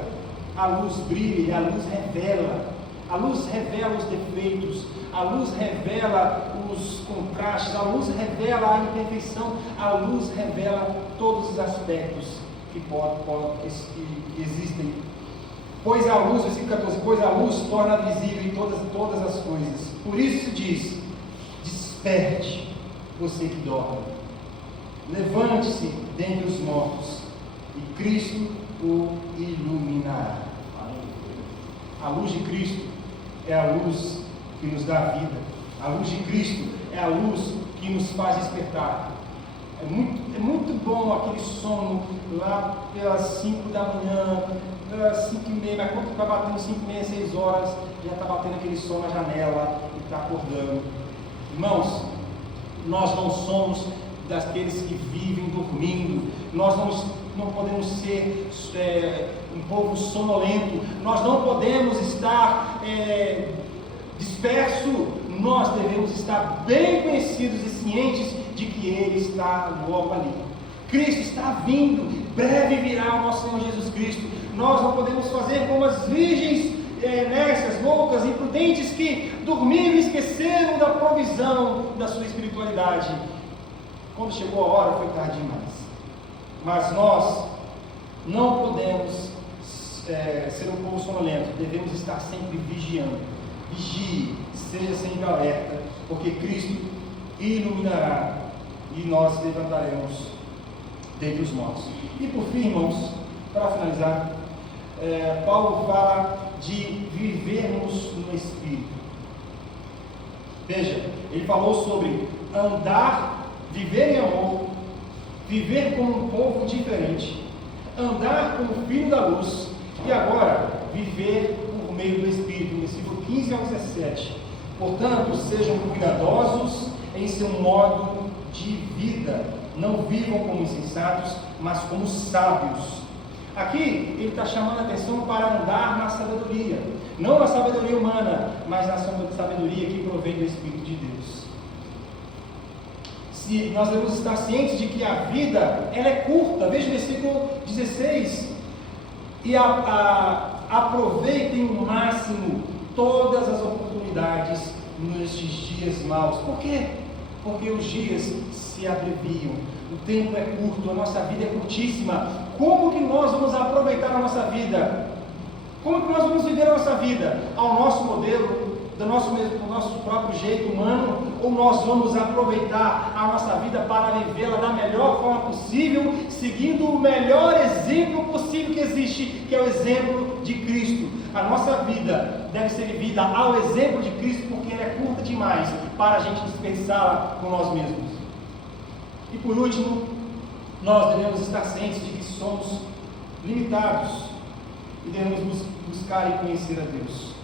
a luz brilha e a luz revela. A luz revela os defeitos, a luz revela os contrastes, a luz revela a imperfeição, a luz revela todos os aspectos que existem. Pois a luz, versículo 14, pois a luz torna visível todas as coisas. Por isso se diz, desperte, você que dorme. Levante-se dentre os mortos, e Cristo o iluminará. A luz de Cristo é a luz que nos dá vida. A luz de Cristo é a luz que nos faz despertar. É muito bom aquele sono lá pelas 5 da manhã, pelas 5h30, mas quando está batendo 5h30, 6 horas, já está batendo aquele sono na janela e está acordando. Irmãos, nós não somos daqueles que vivem dormindo, nós não podemos ser um povo sonolento, nós não podemos estar disperso, nós devemos estar bem conhecidos e cientes de que Ele está logo ali. Cristo está vindo, breve virá o nosso Senhor Jesus Cristo. Nós não podemos fazer como as virgens nécias, loucas, imprudentes, que dormiram e esqueceram da provisão da sua espiritualidade. Quando chegou a hora, foi tarde demais. Mas nós não podemos ser um povo sonolento, devemos estar sempre vigiando. Vigie, seja sempre alerta, porque Cristo iluminará e nós levantaremos dentre os mortos. E por fim, irmãos, para finalizar, Paulo fala de vivermos no Espírito. Veja, ele falou sobre andar, viver em amor, viver como um povo diferente, andar como filho da luz, e agora viver por meio do Espírito, versículo 15 ao 17. Portanto, sejam cuidadosos em seu modo de vida, não vivam como insensatos, mas como sábios. Aqui ele está chamando a atenção para andar na sabedoria, não na sabedoria humana, mas na sabedoria que provém do Espírito de Deus. Se nós devemos estar cientes de que a vida ela é curta, veja o versículo 16, e aproveitem o máximo todas as oportunidades nestes dias maus. Por quê? Porque os dias se abreviam, o tempo é curto, a nossa vida é curtíssima. Como que nós vamos aproveitar a nossa vida? Como que nós vamos viver a nossa vida? Ao nosso modelo, do nosso próprio jeito humano? Ou nós vamos aproveitar a nossa vida para vivê-la da melhor forma possível, seguindo o melhor exemplo possível que existe, que é o exemplo de Cristo? A nossa vida deve ser vivida ao exemplo de Cristo, porque ela é curta demais para a gente dispensá-la com nós mesmos. E por último, nós devemos estar cientes de que somos limitados e devemos buscar e conhecer a Deus.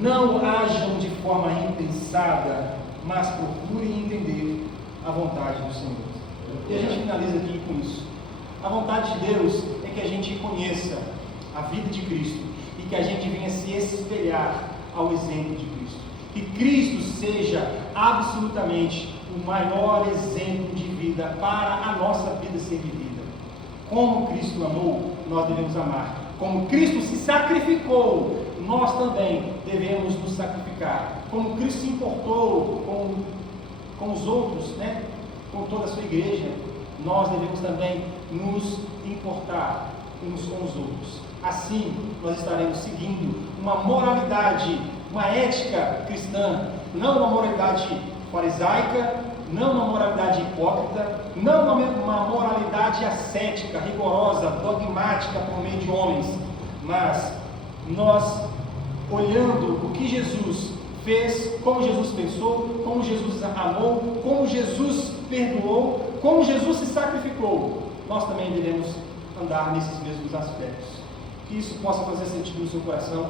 Não ajam de forma impensada, mas procurem entender a vontade do Senhor. E a gente finaliza aqui com isso. A vontade de Deus é que a gente conheça a vida de Cristo e que a gente venha se espelhar ao exemplo de Cristo. Que Cristo seja absolutamente o maior exemplo de vida para a nossa vida ser vivida. Como Cristo amou, nós devemos amar. Como Cristo se sacrificou, nós também devemos nos sacrificar. Como Cristo se importou com os outros, com toda a sua igreja, nós devemos também nos importar uns com os outros. Assim, nós estaremos seguindo uma moralidade, uma ética cristã, não uma moralidade farisaica, não uma moralidade hipócrita, não uma moralidade ascética, rigorosa, dogmática por meio de homens, mas nós olhando o que Jesus fez, como Jesus pensou, como Jesus amou, como Jesus perdoou, como Jesus se sacrificou, nós também devemos andar nesses mesmos aspectos. Que isso possa fazer sentido no seu coração,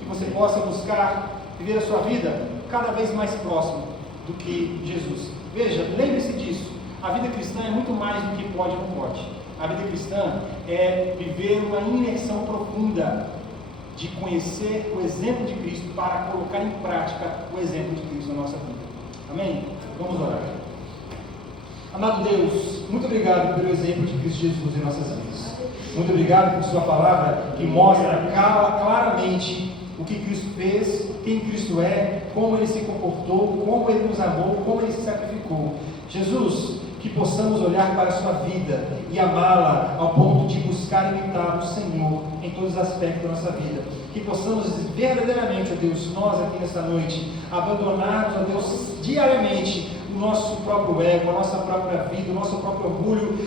que você possa buscar viver a sua vida cada vez mais próximo do que Jesus. Veja, lembre-se disso, a vida cristã é muito mais do que pode ou não pode. A vida cristã é viver uma imersão profunda de conhecer o exemplo de Cristo para colocar em prática o exemplo de Cristo na nossa vida. Amém? Vamos orar. Amado Deus, muito obrigado pelo exemplo de Cristo Jesus em nossas vidas. Muito obrigado por sua palavra que mostra claramente o que Cristo fez, quem Cristo é, como Ele se comportou, como Ele nos amou, como Ele se sacrificou. Jesus, que possamos olhar para a sua vida e amá-la ao ponto de buscar imitar o Senhor em todos os aspectos da nossa vida. Que possamos verdadeiramente, ó Deus, nós aqui nesta noite, abandonarmos, ó Deus, diariamente o nosso próprio ego, a nossa própria vida, o nosso próprio orgulho,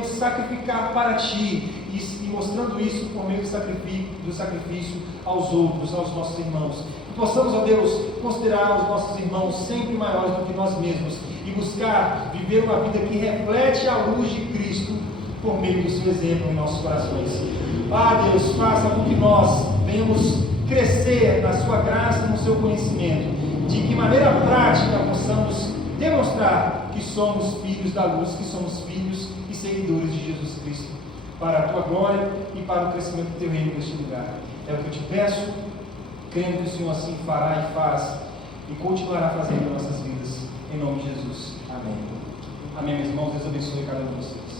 o sacrificar para Ti e mostrando isso por meio do sacrifício aos outros, aos nossos irmãos. Que possamos, ó Deus, considerar os nossos irmãos sempre maiores do que nós mesmos e buscar viver uma vida que reflete a luz de Cristo por meio do seu exemplo em nossos corações. Deus, faça com que nós venhamos crescer na sua graça e no seu conhecimento, de que maneira prática possamos demonstrar que somos filhos da luz, que somos filhos e seguidores de Jesus Cristo, para a tua glória e para o crescimento do teu reino neste lugar. É o que eu te peço, crendo que o Senhor assim fará e faz e continuará fazendo em nossas vidas, em nome de Jesus. Amém. Amém, meus irmãos. Deus abençoe cada um de vocês.